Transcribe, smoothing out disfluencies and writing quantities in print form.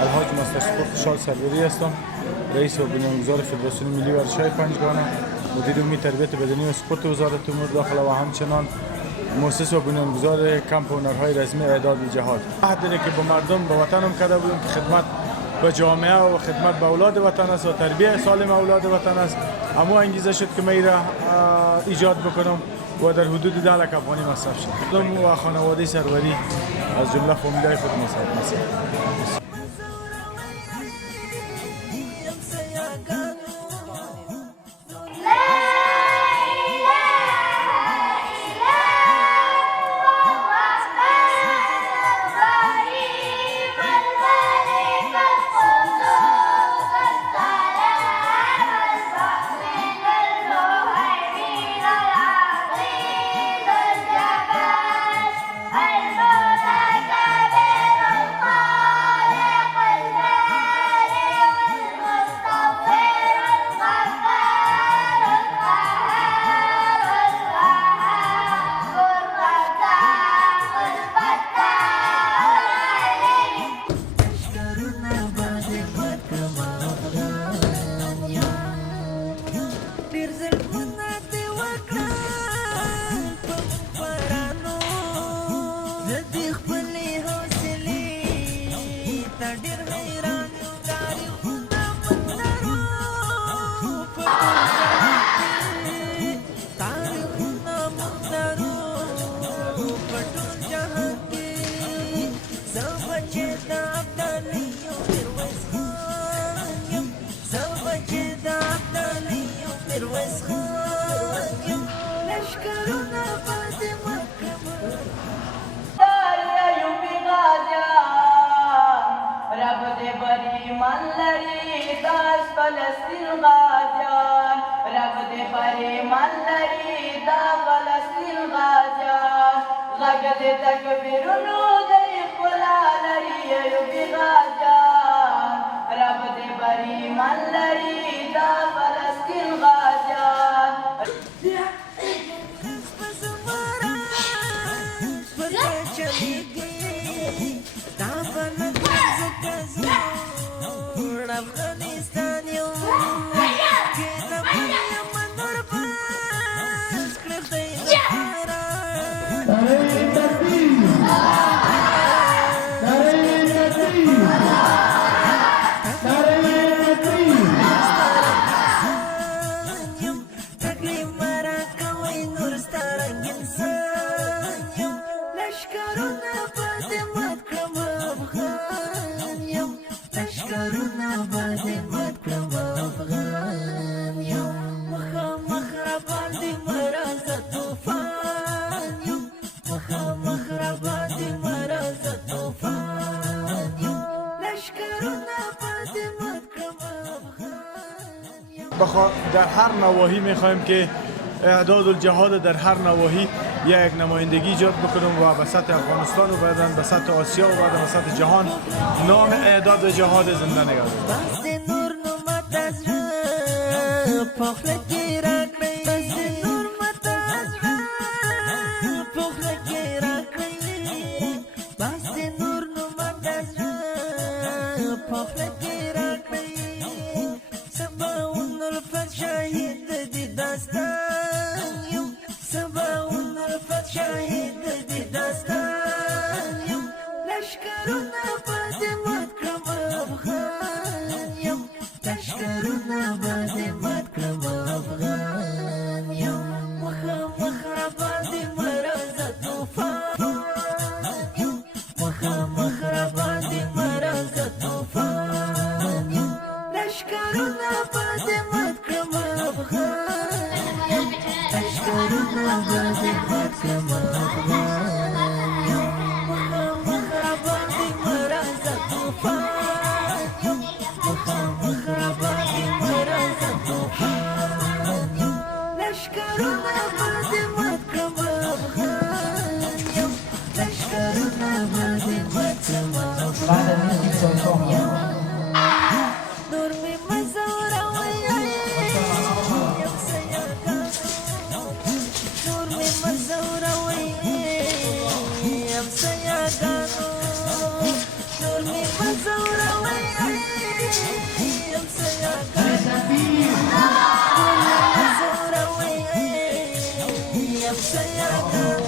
الحاج مستر سپورت شال سروری هستم، رئیس و بنیانگذار فدراسیون ملی ورزش‌های پنجگانه، مدیر امور تربیت بدنی و سپورت وزارت امور داخله و همچنان مؤسس و بنیانگذار کمپ هنرهای رسمی اعداد جهاد. عهدی که با مردم به وطنم کرده بودیم که خدمت به جامعه و خدمت به اولاد وطن است و تربیت سالم اولاد وطن است. اما انگیزه شد که من را ایجاد بکنم و در حدود 10 لک افغانی مصرف شد. و خانواده سروری از جمله فامیلای خود مصرف. در هر نواحی میخوایم که اعداد الجهاد در هر نواحی یک نمایندگی ایجاد بکنم و به سطح افغانستان و بعدا به سطح آسیا و بعدا به سطح جهان نام اعداد جهاد زنده نگه دارم. Sayang